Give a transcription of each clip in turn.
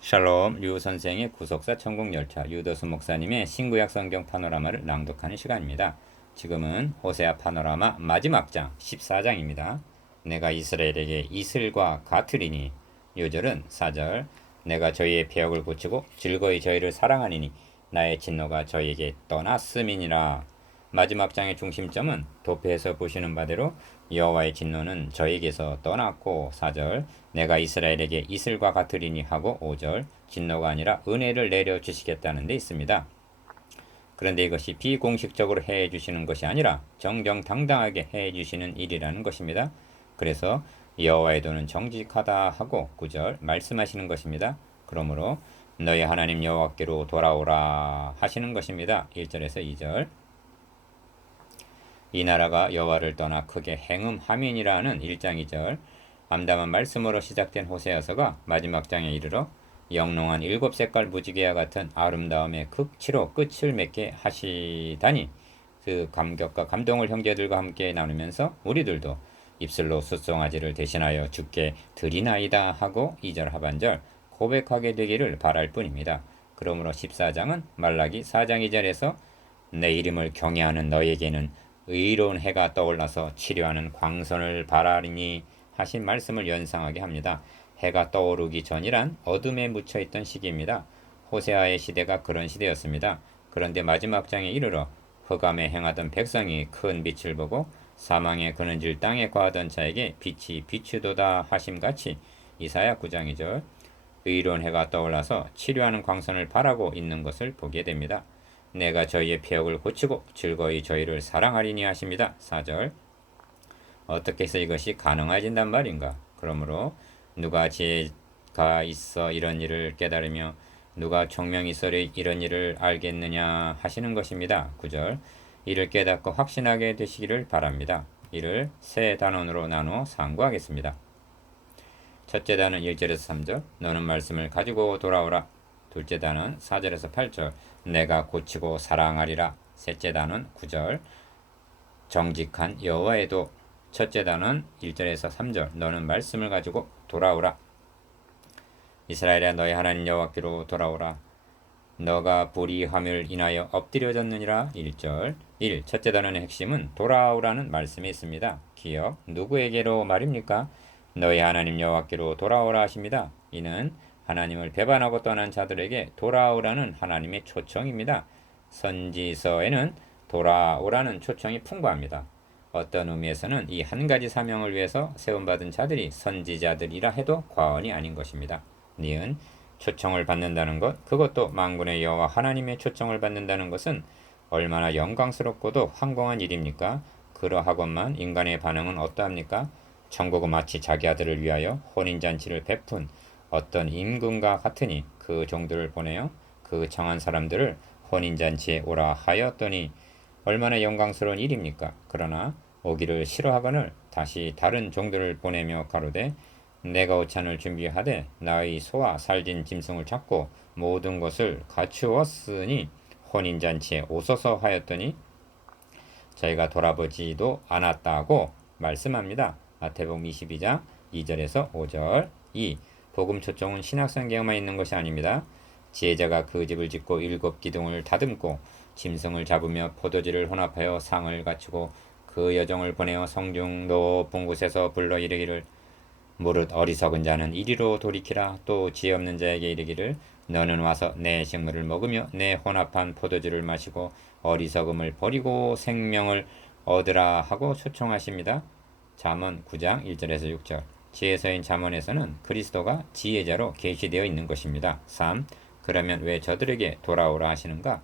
샬롬 류 선생의 구속사 천국열차 유도수 목사님의 신구약 성경 파노라마를 낭독하는 시간입니다. 지금은 호세아 파노라마 마지막 장 14장입니다. 내가 이스라엘에게 이슬과 같으리니. 요절은 4절 내가 저희의 배역을 고치고 즐거이 저희를 사랑하니니 나의 진노가 저희에게 떠났음이니라. 마지막 장의 중심점은 도표에서 보시는 바대로 여호와의 진노는 저에게서 떠났고, 4절 내가 이스라엘에게 이슬과 같으리니 하고 5절 진노가 아니라 은혜를 내려주시겠다는 데 있습니다. 그런데 이것이 비공식적으로 해주시는 것이 아니라 정정당당하게 해주시는 일이라는 것입니다. 그래서 여호와의 도는 정직하다 하고 9절 말씀하시는 것입니다. 그러므로 너희 하나님 여호와께로 돌아오라 하시는 것입니다. 1절에서 2절 이 나라가 여호와를 떠나 크게 행음함이니라는 1장 2절 암담한 말씀으로 시작된 호세아서가 마지막 장에 이르러 영롱한 7색깔 무지개와 같은 아름다움의 극치로 끝을 맺게 하시다니, 그 감격과 감동을 형제들과 함께 나누면서 우리들도 입술로 숫송아지를 대신하여 주께 드리나이다 하고 2절 하반절 고백하게 되기를 바랄 뿐입니다. 그러므로 14장은 말라기 4장 2절에서 내 이름을 경외하는 너에게는 의로운 해가 떠올라서 치료하는 광선을 바라리니 하신 말씀을 연상하게 합니다. 해가 떠오르기 전이란 어둠에 묻혀있던 시기입니다. 호세아의 시대가 그런 시대였습니다. 그런데 마지막 장에 이르러 흑암에 행하던 백성이 큰 빛을 보고 사망의 그늘질 땅에 거하던 자에게 빛이 비추도다 하심같이 이사야 9장 2절 의로운 해가 떠올라서 치료하는 광선을 바라고 있는 것을 보게 됩니다. 내가 저희의 폐역을 고치고 즐거이 저희를 사랑하리니 하십니다. 4절 어떻게 해서 이것이 가능해진단 말인가? 그러므로 누가 지혜가 있어 이런 일을 깨달으며 누가 총명이 있어 이런 일을 알겠느냐 하시는 것입니다. 9절 이를 깨닫고 확신하게 되시기를 바랍니다. 이를 세 단원으로 나누어 상고하겠습니다. 첫째 단은 1절에서 3절 너는 말씀을 가지고 돌아오라. 둘째 단은 4절에서 8절 내가 고치고 사랑하리라. 셋째 단은 9절 정직한 여호와의 도. 첫째 단은 1절에서 3절 너는 말씀을 가지고 돌아오라. 이스라엘아 너희 하나님 여호와께로 돌아오라. 너가 불의함을 인하여 엎드려졌느니라. 1절 1. 첫째 단원의 핵심은 돌아오라는 말씀이 있습니다. 기억 누구에게로 말입니까? 너희 하나님 여호와께로 돌아오라 하십니다. 이는 하나님을 배반하고 떠난 자들에게 돌아오라는 하나님의 초청입니다. 선지서에는 돌아오라는 초청이 풍부합니다. 어떤 의미에서는 이 한 가지 사명을 위해서 세움받은 자들이 선지자들이라 해도 과언이 아닌 것입니다. 니은 초청을 받는다는 것, 그것도 만군의 여호와 하나님의 초청을 받는다는 것은 얼마나 영광스럽고도 황공한 일입니까? 그러하건만 인간의 반응은 어떠합니까? 천국은 마치 자기 아들을 위하여 혼인잔치를 베푼 어떤 임금과 같으니 그 종들을 보내어 그 정한 사람들을 혼인잔치에 오라 하였더니 얼마나 영광스러운 일입니까? 그러나 오기를 싫어하거늘 다시 다른 종들을 보내며 가로되 내가 오찬을 준비하되 나의 소와 살진 짐승을 잡고 모든 것을 갖추었으니 혼인잔치에 오소서 하였더니 저희가 돌아보지도 않았다고 말씀합니다. 마태복음 22장 2절에서 5절 2. 복음 초청은 신약성경에만 있는 것이 아닙니다. 지혜자가 그 집을 짓고 7 기둥을 다듬고 짐승을 잡으며 포도주를 혼합하여 상을 갖추고 그 여종을 보내어 성중 높은 곳에서 불러 이르기를 무릇 어리석은 자는 이리로 돌이키라. 또 지혜 없는 자에게 이르기를 너는 와서 내 식물을 먹으며 내 혼합한 포도주를 마시고 어리석음을 버리고 생명을 얻으라 하고 초청하십니다. 잠언 9장 1절에서 6절 지혜서인 잠언에서는 그리스도가 지혜자로 계시되어 있는 것입니다. 3. 그러면 왜 저들에게 돌아오라 하시는가?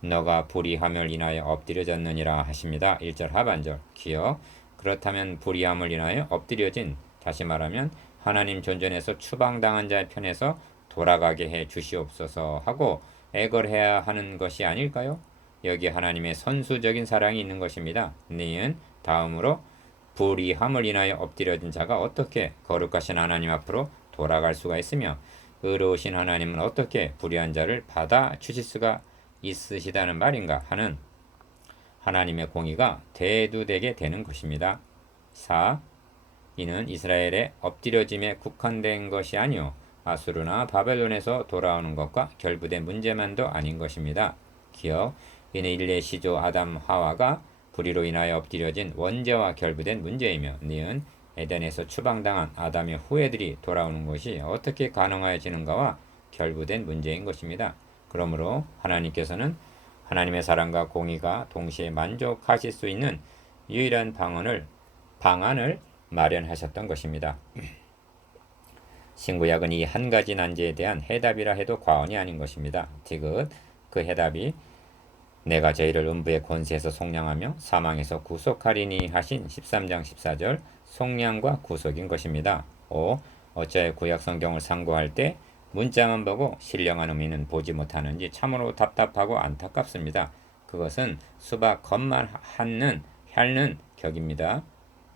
너가 불의함을 인하여 엎드려졌느니라 하십니다. 1절 하반절 기억 그렇다면 불의함을 인하여 엎드려진, 다시 말하면 하나님 존전에서 추방당한 자의 편에서 돌아가게 해 주시옵소서 하고 애걸해야 하는 것이 아닐까요? 여기 하나님의 선수적인 사랑이 있는 것입니다. 니은 다음으로 불의함을 인하여 엎드려진 자가 어떻게 거룩하신 하나님 앞으로 돌아갈 수가 있으며 의로우신 하나님은 어떻게 불의한 자를 받아 주실 수가 있으시다는 말인가 하는 하나님의 공의가 대두되게 되는 것입니다. 4. 이는 이스라엘의 엎드려짐에 국한된 것이 아니요 아수르나 바벨론에서 돌아오는 것과 결부된 문제만도 아닌 것입니다. 기억, 이는 일례 시조 아담 하와가 불의로 인하여 엎드려진 원죄와 결부된 문제이며 니은 에덴에서 추방당한 아담의 후예들이 돌아오는 것이 어떻게 가능해지는가와 결부된 문제인 것입니다. 그러므로 하나님께서는 하나님의 사랑과 공의가 동시에 만족하실 수 있는 유일한 방안을 마련하셨던 것입니다. 신구약은 이 한 가지 난제에 대한 해답이라 해도 과언이 아닌 것입니다. 디귿, 그 해답이 내가 저희를 음부의 권세에서 속량하며 사망에서 구속하리니 하신 13장 14절 속량과 구속인 것입니다. 5. 어찌하여 구약 성경을 상고할 때 문자만 보고 신령한 의미는 보지 못하는지 참으로 답답하고 안타깝습니다. 그것은 수박 겉만 핥는 격입니다.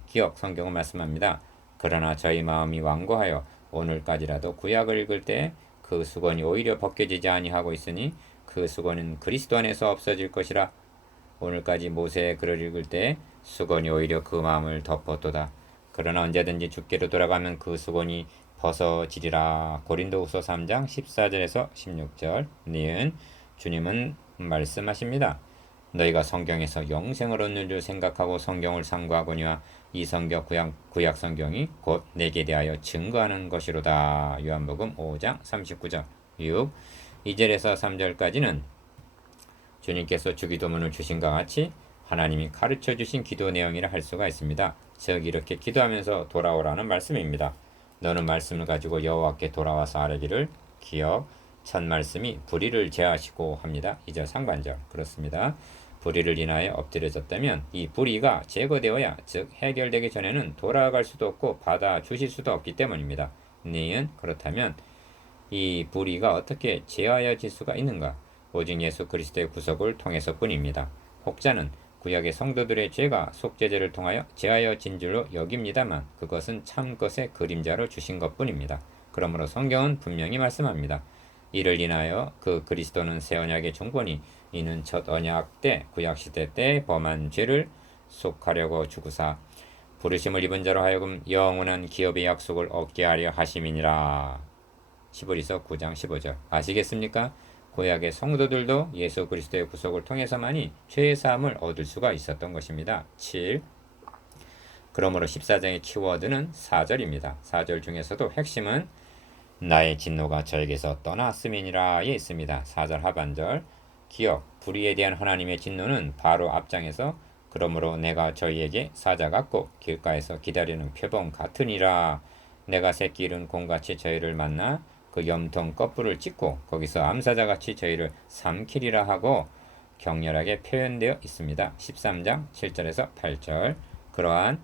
기억, 성경은 말씀합니다. 그러나 저희 마음이 완고하여 오늘까지라도 구약을 읽을 때 그 수건이 오히려 벗겨지지 아니하고 있으니 그 수건은 그리스도 안에서 없어질 것이라. 오늘까지 모세의 글을 읽을 때 수건이 오히려 그 마음을 덮었도다. 그러나 언제든지 주께로 돌아가면 그 수건이 벗어지리라. 고린도후서 3장 14절에서 16절. 니은 주님은 말씀하십니다. 너희가 성경에서 영생을 얻는 줄 생각하고 성경을 상고하거니와 이 성경 구약 성경이 곧 내게 대하여 증거하는 것이로다. 요한복음 5장 39절. 6. 2절에서 3절까지는 주님께서 주기도문을 주신과 같이 하나님이 가르쳐 주신 기도 내용이라 할 수가 있습니다. 즉 이렇게 기도하면서 돌아오라는 말씀입니다. 너는 말씀을 가지고 여호와께 돌아와서 아뢰기를. 기억, 첫 말씀이 불의를 제하시고 합니다. 2절 상반절. 그렇습니다. 불의를 인하여 엎드려졌다면 이 불의가 제거되어야, 즉 해결되기 전에는 돌아갈 수도 없고 받아주실 수도 없기 때문입니다. 니은 그렇다면 이 불의가 어떻게 제하여질 수가 있는가? 오직 예수 그리스도의 구속을 통해서뿐입니다. 혹자는 구약의 성도들의 죄가 속죄제를 통하여 제하여진 줄로 여깁니다만 그것은 참것의 그림자로 주신 것뿐입니다. 그러므로 성경은 분명히 말씀합니다. 이를 인하여 그 그리스도는 새 언약의 종본이 이는 첫 언약 때 구약시대 때 범한 죄를 속하려고 주구사 부르심을 입은 자로 하여금 영원한 기업의 약속을 얻게 하려 하심이니라. 히브리서 9장 15절. 아시겠습니까? 구약의 성도들도 예수 그리스도의 구속을 통해서만이 죄의 사함을 얻을 수가 있었던 것입니다. 7. 그러므로 14장의 키워드는 4절입니다. 4절 중에서도 핵심은 나의 진노가 저에게서 떠났음이니라에 있습니다. 4절 하반절. 기억, 불의에 대한 하나님의 진노는 바로 앞장에서 그러므로 내가 저희에게 사자 같고 길가에서 기다리는 표범 같으니라. 내가 새끼 잃은 곰같이 저희를 만나 그 염통 껍불을 찢고 거기서 암사자같이 저희를 삼키리라 하고 격렬하게 표현되어 있습니다. 13장 7절에서 8절. 그러한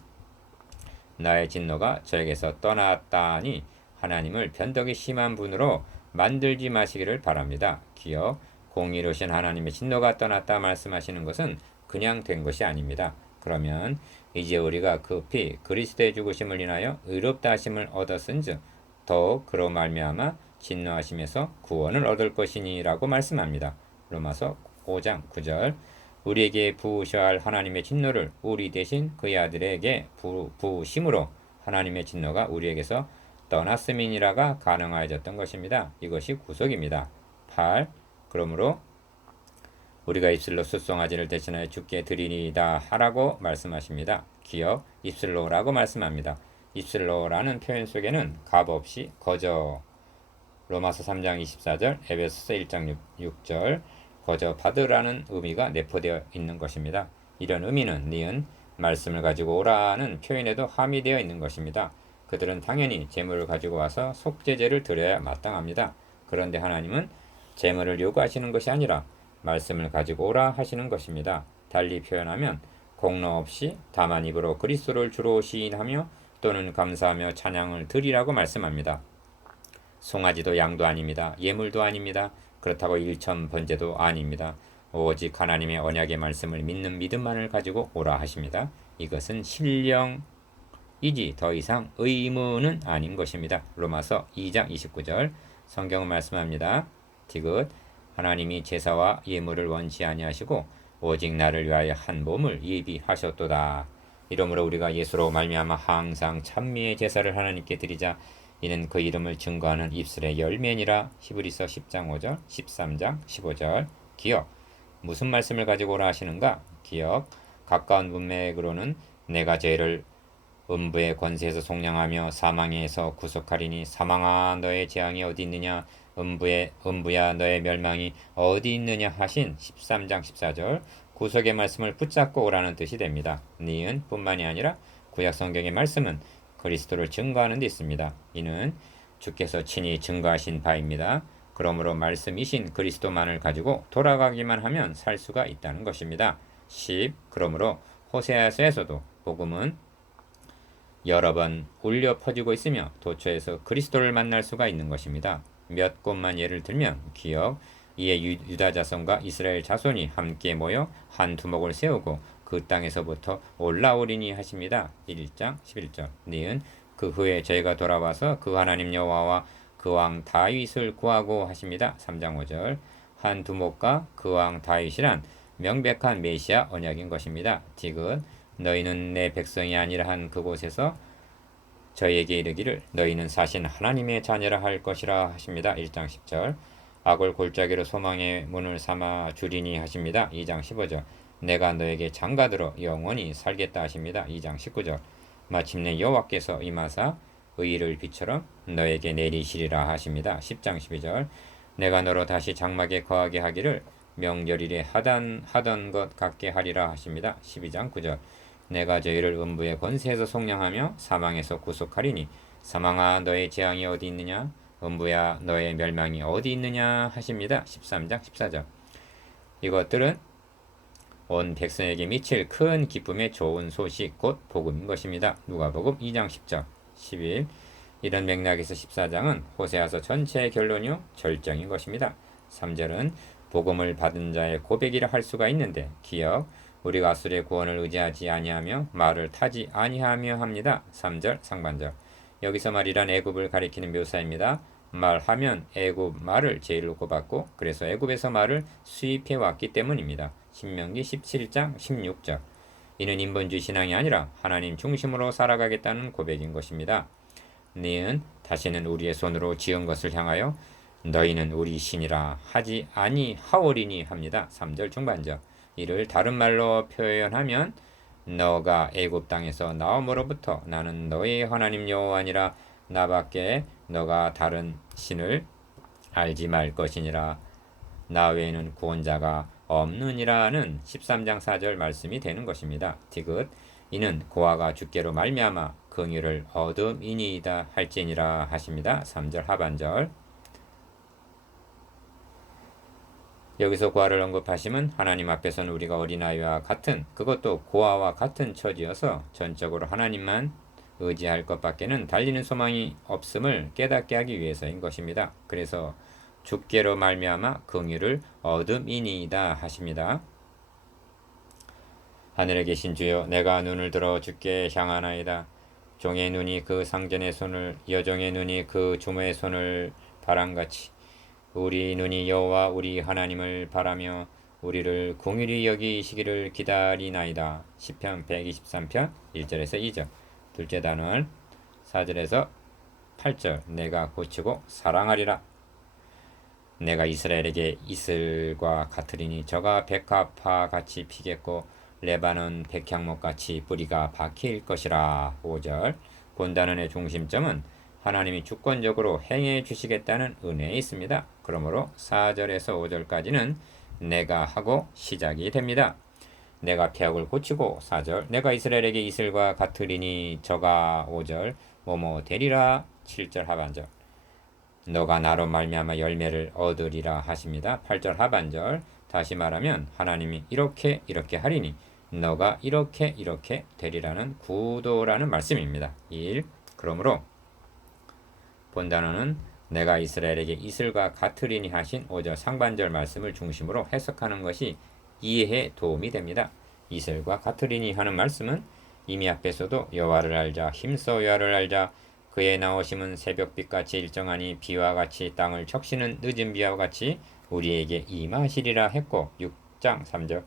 나의 진노가 저에게서 떠났다니 하나님을 변덕이 심한 분으로 만들지 마시기를 바랍니다. 기억, 공의로우신 하나님의 진노가 떠났다 말씀하시는 것은 그냥 된 것이 아닙니다. 그러면 이제 우리가 급히 그리스도의 죽으심을 인하여 의롭다 하심을 얻었은즉 더욱 그로 말미암아 진노하심에서 구원을 얻을 것이니라고 말씀합니다. 로마서 5장 9절. 우리에게 부으셔야 할 하나님의 진노를 우리 대신 그의 아들에게 부으심으로 하나님의 진노가 우리에게서 떠났음이니라가 가능하여졌던 것입니다. 이것이 구속입니다. 8. 그러므로 우리가 입술로 숫송아지를 대신하여 주께 드리니다 하라고 말씀하십니다. 기억, 입술로라고 말씀합니다. 입술로라는 표현 속에는 값없이 거저, 로마서 3장 24절, 에베소서 1장 6절 거저 받으라는 의미가 내포되어 있는 것입니다. 이런 의미는 니은 말씀을 가지고 오라는 표현에도 함의되어 있는 것입니다. 그들은 당연히 재물을 가지고 와서 속죄제를 드려야 마땅합니다. 그런데 하나님은 재물을 요구하시는 것이 아니라 말씀을 가지고 오라 하시는 것입니다. 달리 표현하면 공로 없이 다만 입으로 그리스도를 주로 시인하며 또는 감사하며 찬양을 드리라고 말씀합니다. 송아지도 양도 아닙니다. 예물도 아닙니다. 그렇다고 일천 번제도 아닙니다. 오직 하나님의 언약의 말씀을 믿는 믿음만을 가지고 오라 하십니다. 이것은 신령이지 더 이상 의무는 아닌 것입니다. 로마서 2장 29절 성경은 말씀합니다. 디귿, 하나님이 제사와 예물을 원치 아니하시고 오직 나를 위하여 한 몸을 예비하셨도다. 이러므로 우리가 예수로 말미암아 항상 찬미의 제사를 하나님께 드리자. 이는 그 이름을 증거하는 입술의 열매니라. 히브리서 10장 5절, 13장 15절. 기억. 무슨 말씀을 가지고 오라 하시는가? 기억. 가까운 문맥으로는 내가 죄를 음부의 권세에서 속량하며 사망에서 구속하리니 사망아 너의 재앙이 어디 있느냐, 음부야 너의 멸망이 어디 있느냐 하신 13장 14절 구속의 말씀을 붙잡고 오라는 뜻이 됩니다. 니은 뿐만이 아니라 구약 성경의 말씀은 그리스도를 증거하는 데 있습니다. 이는 주께서 친히 증거하신 바입니다. 그러므로 말씀이신 그리스도만을 가지고 돌아가기만 하면 살 수가 있다는 것입니다. 10. 그러므로 호세아서에서도 복음은 여러 번 울려 퍼지고 있으며 도처에서 그리스도를 만날 수가 있는 것입니다. 몇 곳만 예를 들면 기억. 이에 유다 자손과 이스라엘 자손이 함께 모여 한 두목을 세우고 그 땅에서부터 올라오리니 하십니다. 1장 11절. 니은 그 후에 저희가 돌아와서 그 하나님 여호와와 그 왕 다윗을 구하고 하십니다. 3장 5절. 한 두목과 그 왕 다윗이란 명백한 메시아 언약인 것입니다. 디귿 너희는 내 백성이 아니라 한 그곳에서 저희에게 이르기를 너희는 사신 하나님의 자녀라 할 것이라 하십니다. 1장 10절. 악을 골짜기로 소망의 문을 삼아 주리니 하십니다. 2장 15절. 내가 너에게 장가들어 영원히 살겠다 하십니다. 2장 19절. 마침내 여호와께서 임하사 의를 비처럼 너에게 내리시리라 하십니다. 10장 12절. 내가 너로 다시 장막에 거하게 하기를 명절일에 하던 것 같게 하리라 하십니다. 12장 9절. 내가 저희를 음부의 권세에서 속량하며 사망에서 구속하리니 사망아 너의 재앙이 어디 있느냐, 음부야 너의 멸망이 어디 있느냐 하십니다. 13장 14절. 이것들은 온 백성에게 미칠 큰 기쁨의 좋은 소식 곧 복음인 것입니다. 누가복음 2장 10절 11. 이런 맥락에서 14장은 호세아서 전체의 결론이요 절정인 것입니다. 3절은 복음을 받은 자의 고백이라 할 수가 있는데 기억. 우리가 아수르의 구원을 의지하지 아니하며 말을 타지 아니하며 합니다. 3절 상반절. 여기서 말이란 애굽을 가리키는 묘사입니다. 말하면 애굽 말을 제일로 꼽았고 그래서 애굽에서 말을 수입해 왔기 때문입니다. 신명기 17장 16절. 이는 인본주의 신앙이 아니라 하나님 중심으로 살아가겠다는 고백인 것입니다. 니은 다시는 우리의 손으로 지은 것을 향하여 너희는 우리 신이라 하지 아니하오리니 합니다. 3절 중반절. 이를 다른 말로 표현하면 너가 애굽 땅에서 나옴으로부터 나는 너의 하나님 여호와니라 나밖에 너가 다른 신을 알지 말 것이니라 나 외에는 구원자가 없느니라는 13장 4절 말씀이 되는 것입니다. 디귿 이는 고아가 주께로 말미암아 긍휼을 얻음이니이다 할지니라 하십니다. 3절 하반절. 여기서 고아를 언급하시면 하나님 앞에서는 우리가 어린아이와 같은 그것도 고아와 같은 처지여서 전적으로 하나님만 의지할 것밖에는 달리는 소망이 없음을 깨닫게 하기 위해서인 것입니다. 그래서 주께로 말미암아 긍휼을 얻음이니이다 하십니다. 하늘에 계신 주여 내가 눈을 들어 주께 향하나이다. 종의 눈이 그 상전의 손을 여종의 눈이 그 주모의 손을 바람같이 우리 눈이 여호와 우리 하나님을 바라며 우리를 긍휼히 여기시기를 기다리나이다. 시편 123편 1절에서 2절. 둘째 단월 4절에서 8절. 내가 고치고 사랑하리라. 내가 이스라엘에게 이슬과 같으리니 저가 백합화 같이 피겠고 레바논 백향목 같이 뿌리가 박힐 것이라. 5절. 본단원의 중심점은 하나님이 주권적으로 행해 주시겠다는 은혜에 있습니다. 그러므로 4절에서 5절까지는 내가 하고 시작이 됩니다. 내가 폐역을 고치고 4절 내가 이스라엘에게 이슬과 같으리니 저가 5절 뭐뭐 되리라 7절 하반절 너가 나로 말미암아 열매를 얻으리라 하십니다. 8절 하반절 다시 말하면 하나님이 이렇게 하리니 너가 이렇게 되리라는 구도라는 말씀입니다. 1. 그러므로 본단어는 내가 이스라엘에게 이슬과 같으리니 하신 5절 상반절 말씀을 중심으로 해석하는 것이 이해에 도움이 됩니다. 이슬과 같으리니 하는 말씀은 이미 앞에서도 여호와를 알자 힘써 여호와를 알자 그의 나오심은 새벽빛같이 일정하니 비와 같이 땅을 적시는 늦은 비와 같이 우리에게 임하시리라 했고 6장 3절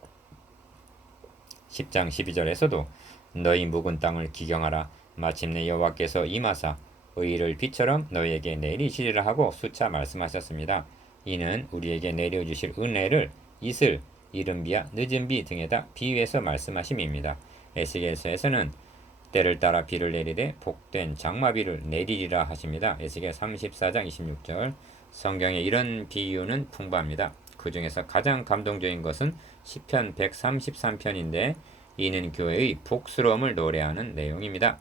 10장 12절에서도 너희 묵은 땅을 기경하라 마침내 여호와께서 임하사 의를 비처럼 너희에게 내리시리라 하고 수차 말씀하셨습니다. 이는 우리에게 내려주실 은혜를 이슬, 이른 비와 늦은 비 등에다 비유해서 말씀하심입니다. 에스겔서에서는 때를 따라 비를 내리되 복된 장마비를 내리리라 하십니다. 에스겔 34장 26절. 성경에 이런 비유는 풍부합니다. 그 중에서 가장 감동적인 것은 시편 133편인데 이는 교회의 복스러움을 노래하는 내용입니다.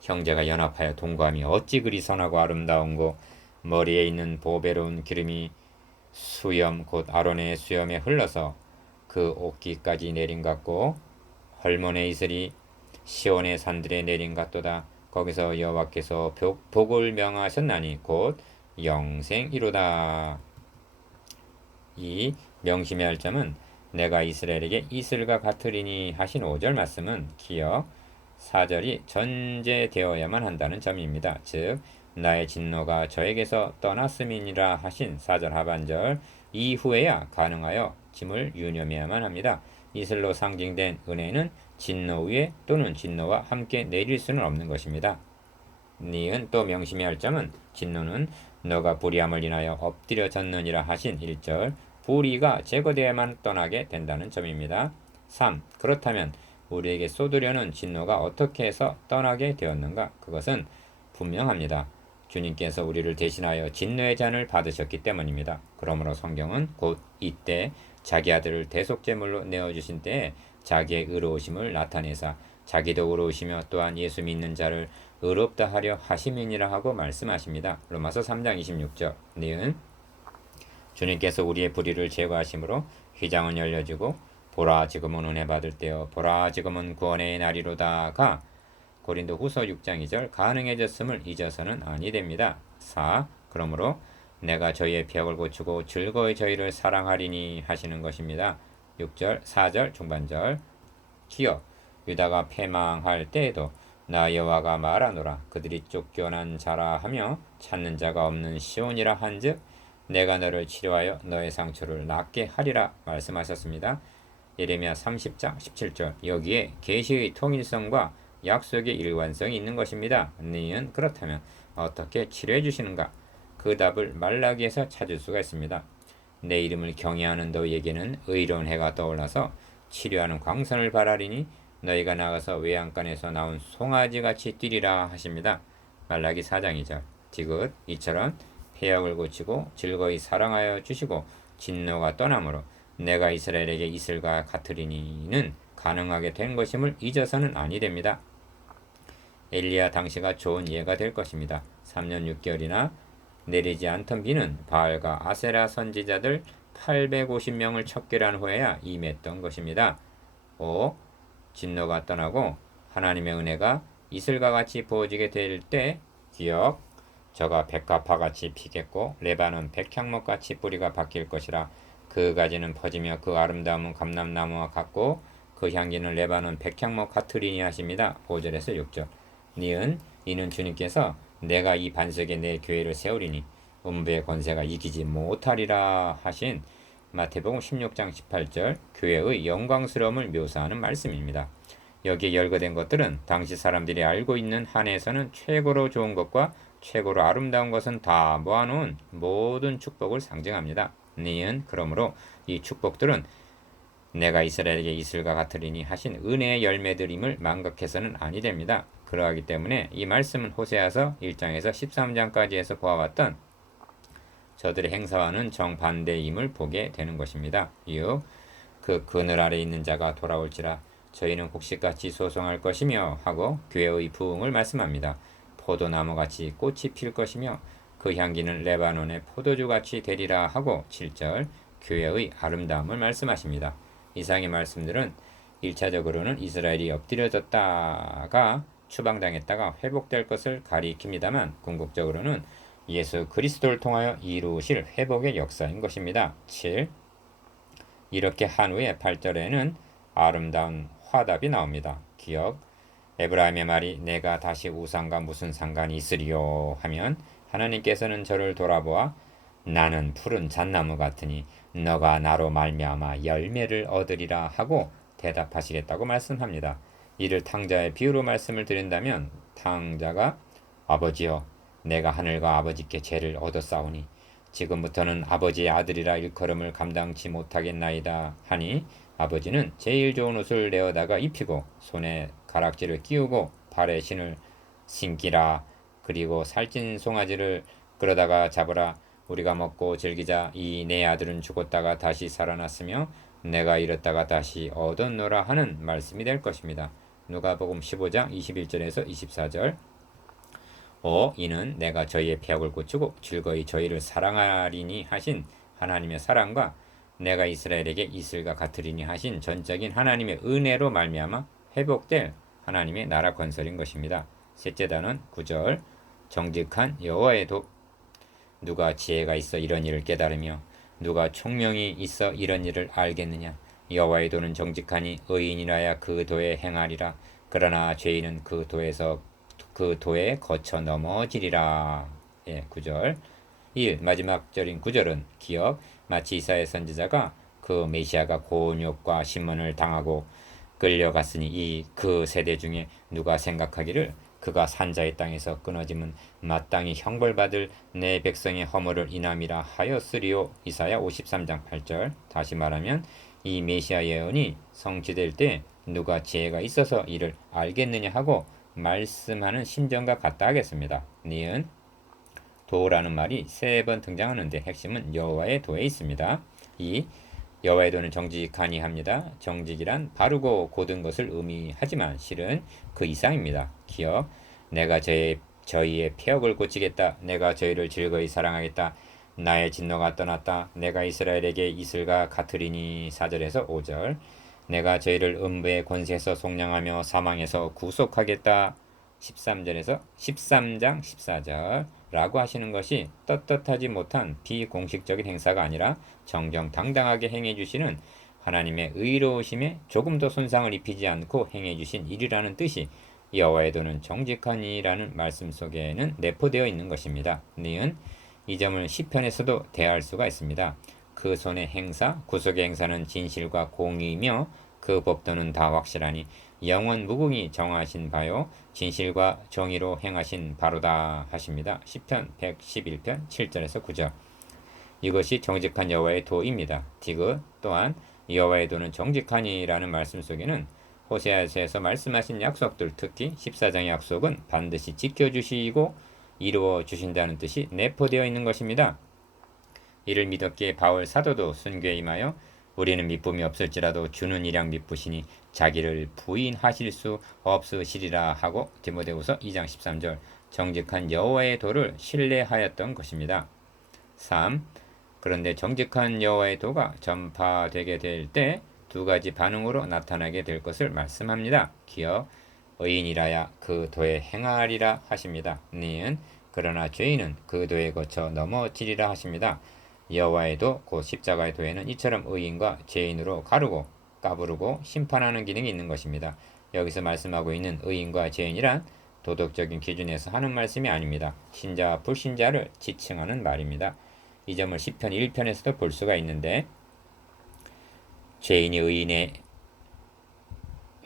형제가 연합하여 동거함이 어찌 그리 선하고 아름다운고 머리에 있는 보배로운 기름이 수염 곧 아론의 수염에 흘러서 그 옷깃까지 내린 같고 헐몬의 이슬이 시온의 산들에 내린 같도다. 거기서 여호와께서 복을 명하셨나니 곧 영생이로다. 이 명심해야 할 점은 내가 이스라엘에게 이슬과 같으리니 하신 5절 말씀은 기억 4절이 전제되어야만 한다는 점입니다. 즉 나의 진노가 저에게서 떠났음이니라 하신 4절 하반절 이후에야 가능하여 짐을 유념해야만 합니다. 이슬로 상징된 은혜는 진노 위에 또는 진노와 함께 내릴 수는 없는 것입니다. 니은 또 명심해야 할 점은 진노는 너가 불의함을 인하여 엎드려졌느니라 하신 1절 불의가 제거되어야만 떠나게 된다는 점입니다. 3. 그렇다면 우리에게 쏟으려는 진노가 어떻게 해서 떠나게 되었는가? 그것은 분명합니다. 주님께서 우리를 대신하여 진노의 잔을 받으셨기 때문입니다. 그러므로 성경은 곧 이때 자기 아들을 대속제물로 내어주신 때에 자기의 의로우심을 나타내사 자기도 의로우시며 또한 예수 믿는 자를 의롭다 하려 하심이니라 하고 말씀하십니다. 로마서 3장 26절. 니은 주님께서 우리의 불의를 제거하심으로 휘장은 열려지고 보라 지금은 은혜 받을 때요 보라 지금은 구원의 날이로다가 고린도 후서 6장 2절 가능해졌음을 잊어서는 아니 됩니다. 4. 그러므로 내가 저희의 벽을 고치고 즐거이 저희를 사랑하리니 하시는 것입니다. 6절 4절 중반절 기억 유다가 패망할 때에도 나 여호와가 말하노라 그들이 쫓겨난 자라 하며 찾는 자가 없는 시온이라 한즉 내가 너를 치료하여 너의 상처를 낫게 하리라 말씀하셨습니다. 예레미야 30장 17절 여기에 계시의 통일성과 약속의 일관성이 있는 것입니다. 니은 그렇다면 어떻게 치료해 주시는가? 그 답을 말라기에서 찾을 수가 있습니다. 내 이름을 경외하는 너희에게는 의로운 해가 떠올라서 치료하는 광선을 발하리니 너희가 나가서 외양간에서 나온 송아지같이 뛰리라 하십니다. 말라기 4장 2절 디귿 이처럼 폐역을 고치고 즐거이 사랑하여 주시고 진노가 떠나므로 내가 이스라엘에게 이슬과 같으리니는 가능하게 된 것임을 잊어서는 아니 됩니다. 엘리야 당시가 좋은 예가 될 것입니다. 3년 6개월이나 내리지 않던 비는 바알과 아세라 선지자들 850명을 척결한 후에야 임했던 것입니다. 5. 진노가 떠나고 하나님의 은혜가 이슬과 같이 부어지게 될 때 기억 저가 백합화같이 피겠고 레바논 백향목같이 뿌리가 바뀔 것이라 그 가지는 퍼지며 그 아름다움은 감람나무와 같고 그 향기는 레바논 백향목 같으리니 하십니다. 5절에서 6절 니은 이는 주님께서 내가 이 반석에 내 교회를 세우리니 음부의 권세가 이기지 못하리라 하신 마태복음 16장 18절 교회의 영광스러움을 묘사하는 말씀입니다. 여기에 열거된 것들은 당시 사람들이 알고 있는 한에서는 최고로 좋은 것과 최고로 아름다운 것은 다 모아놓은 모든 축복을 상징합니다. 니은 그러므로 이 축복들은 내가 이스라엘에게 이슬과 같으리니 하신 은혜의 열매들임을 망각해서는 아니 됩니다. 그러하기 때문에 이 말씀은 호세아서 1장에서 13장까지에서 보아왔던 저들의 행사와는 정반대임을 보게 되는 것입니다. 6. 그 그늘 아래 있는 자가 돌아올지라 저희는 곡식같이 소송할 것이며 하고 교회의 부흥을 말씀합니다. 포도나무같이 꽃이 필 것이며 그 향기는 레바논의 포도주같이 되리라 하고 7절 교회의 아름다움을 말씀하십니다. 이상의 말씀들은 1차적으로는 이스라엘이 엎드려졌다가 추방당했다가 회복될 것을 가리킵니다만 궁극적으로는 예수 그리스도를 통하여 이루실 회복의 역사인 것입니다. 7. 이렇게 한 후에 8절에는 아름다운 화답이 나옵니다. 기억 에브라임의 말이 내가 다시 우상과 무슨 상관이 있으리요 하면 하나님께서는 저를 돌아보아 나는 푸른 잣나무 같으니 너가 나로 말미암아 열매를 얻으리라 하고 대답하시겠다고 말씀합니다. 이를 탕자의 비유로 말씀을 드린다면 탕자가 아버지여, 내가 하늘과 아버지께 죄를 얻었사오니 지금부터는 아버지의 아들이라 일컬음을 감당치 못하겠나이다 하니, 아버지는 제일 좋은 옷을 내어다가 입히고 손에 가락지를 끼우고 발에 신을 신기라. 그리고 살찐 송아지를 끌어다가 잡으라. 우리가 먹고 즐기자. 이 내 아들은 죽었다가 다시 살아났으며 내가 잃었다가 다시 얻었노라 하는 말씀이 될 것입니다. 누가복음 15장 21절에서 24절. 이는 내가 저희의 폐역을 고치고 즐거이 저희를 사랑하리니 하신 하나님의 사랑과 내가 이스라엘에게 이슬과 같으리니 하신 전적인 하나님의 은혜로 말미암아 회복될 하나님의 나라 건설인 것입니다. 셋째 단원 9절. 정직한 여호와의 도. 누가 지혜가 있어 이런 일을 깨달으며 누가 총명이 있어 이런 일을 알겠느냐. 여호와의 도는 정직하니 의인이라야 그 도에 행하리라. 그러나 죄인은 그 도에 거쳐 넘어지리라. 9절. 1. 마지막 절인 9절은 기억. 마치 이사야 선지자가 그 메시아가 곤욕과 신문을 당하고 끌려갔으니 그 세대 중에 누가 생각하기를 그가 산자의 땅에서 끊어짐은 마땅히 형벌받을 내 백성의 허물을 인함이라 하였으리요. 이사야 53장 8절. 다시 말하면 이 메시아 예언이 성취될 때 누가 지혜가 있어서 이를 알겠느냐 하고 말씀하는 심정과 같다 하겠습니다. 니은 도라는 말이 3번 등장하는데 핵심은 여호와의 도에 있습니다. 2. 여호와의 도는 정직하니 합니다. 정직이란 바르고 고든 것을 의미하지만 실은 그 이상입니다. 기억. 내가 저희의 폐역을 고치겠다. 내가 저희를 즐거이 사랑하겠다. 나의 진노가 떠났다. 내가 이스라엘에게 이슬과 같으리니. 4절에서 5절. 내가 저희를 음부의 권세에서 속량하며 사망에서 구속하겠다. 13절에서 13장 14절 라고 하시는 것이 떳떳하지 못한 비공식적인 행사가 아니라 정정당당하게 행해주시는 하나님의 의로우심에 조금도 손상을 입히지 않고 행해주신 일이라는 뜻이 여호와의 도는 정직하니라는 말씀 속에는 내포되어 있는 것입니다. 니은 이 점을 시편에서도 대할 수가 있습니다. 그 손의 행사, 구속의 행사는 진실과 공의이며 그 법도는 다 확실하니 영원 무궁히 정하신 바요 진실과 정의로 행하신 바로다 하십니다. 시편 111편 7절에서 9절. 이것이 정직한 여호와의 도입니다. 디귿. 또한 여호와의 도는 정직하니라는 말씀 속에는 호세아서에서 말씀하신 약속들, 특히 14장의 약속은 반드시 지켜주시고 이루어 주신다는 뜻이 내포되어 있는 것입니다. 이를 믿었기에 바울 사도도 순교에 임하여 우리는 미쁨이 없을지라도 주는 일량 미쁘시니 자기를 부인하실 수 없으시리라 하고 디모데후서 2장 13절 정직한 여호와의 도를 신뢰하였던 것입니다. 3. 그런데 정직한 여호와의 도가 전파되게 될 때 2가지 반응으로 나타나게 될 것을 말씀합니다. 기억. 의인이라야 그 도에 행하리라 하십니다. 니은 그러나 죄인은 그 도에 거쳐 넘어지리라 하십니다. 여호와의 도, 곧 십자가의 도에는 이처럼 의인과 죄인으로 가르고 까부르고 심판하는 기능이 있는 것입니다. 여기서 말씀하고 있는 의인과 죄인이란 도덕적인 기준에서 하는 말씀이 아닙니다. 신자와 불신자를 지칭하는 말입니다. 이 점을 시편 1편에서도 볼 수가 있는데, 죄인이 의인의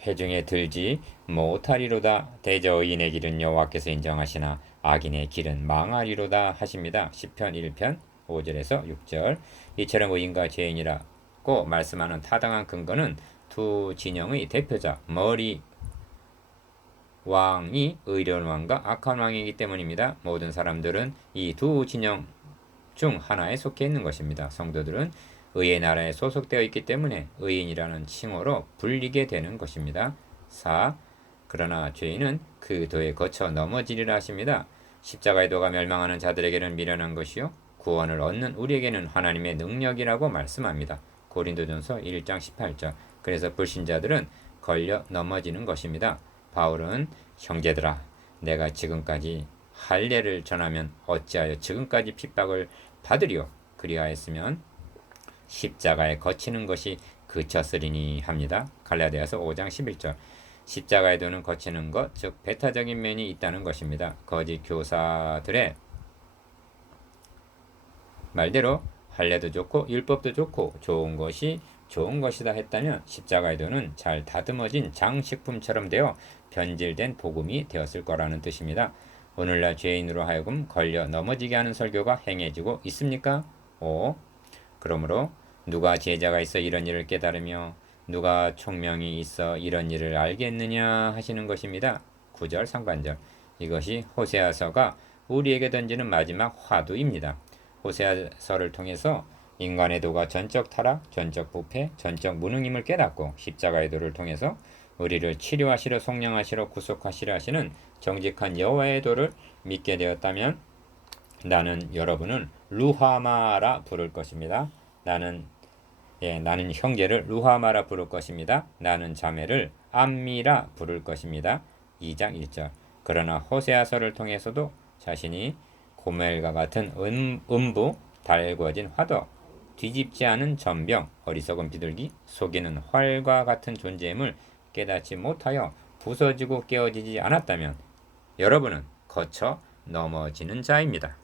회중에 들지 못하리로다. 대저 의인의 길은 여호와께서 인정하시나 악인의 길은 망하리로다 하십니다. 시편 1편 5절에서 6절. 이처럼 의인과 죄인이라고 말씀하는 타당한 근거는 두 진영의 대표자 머리 왕이 의로운 왕과 악한 왕이기 때문입니다. 모든 사람들은 이 두 진영 중 하나에 속해 있는 것입니다. 성도들은 의의 나라에 소속되어 있기 때문에 의인이라는 칭호로 불리게 되는 것입니다. 4. 그러나 죄인은 그 도에 거쳐 넘어지리라 하십니다. 십자가의 도가 멸망하는 자들에게는 미련한 것이요 구원을 얻는 우리에게는 하나님의 능력이라고 말씀합니다. 고린도전서 1장 18절. 그래서 불신자들은 걸려 넘어지는 것입니다. 바울은 형제들아 내가 지금까지 할례를 전하면 어찌하여 지금까지 핍박을 받으리요. 그리하였으면 십자가에 거치는 것이 그쳤으리니 합니다. 갈라디아서 5장 11절. 십자가에 도는 거치는 것, 즉 배타적인 면이 있다는 것입니다. 거짓 교사들의 말대로 할례도 좋고 율법도 좋고 좋은 것이 좋은 것이다 했다면 십자가의 도는 잘 다듬어진 장식품처럼 되어 변질된 복음이 되었을 거라는 뜻입니다. 오늘날 죄인으로 하여금 걸려 넘어지게 하는 설교가 행해지고 있습니까? 5. 그러므로 누가 제자가 있어 이런 일을 깨달으며 누가 총명이 있어 이런 일을 알겠느냐 하시는 것입니다. 9절 상반절. 이것이 호세아서가 우리에게 던지는 마지막 화두입니다. 호세아서를 통해서 인간의 도가 전적 타락, 전적 부패, 전적 무능임을 깨닫고 십자가의 도를 통해서 우리를 치료하시러 속량하시러 구속하시려 하시는 정직한 여호와의 도를 믿게 되었다면 나는 여러분을 루하마라 부를 것입니다. 나는 형제를 루하마라 부를 것입니다. 나는 자매를 암미라 부를 것입니다. 2장 1절. 그러나 호세아서를 통해서도 자신이 고멜과 같은 음부, 달구어진 화덕, 뒤집지 않은 전병, 어리석은 비둘기, 속이는 활과 같은 존재임을 깨닫지 못하여 부서지고 깨어지지 않았다면 여러분은 거쳐 넘어지는 자입니다.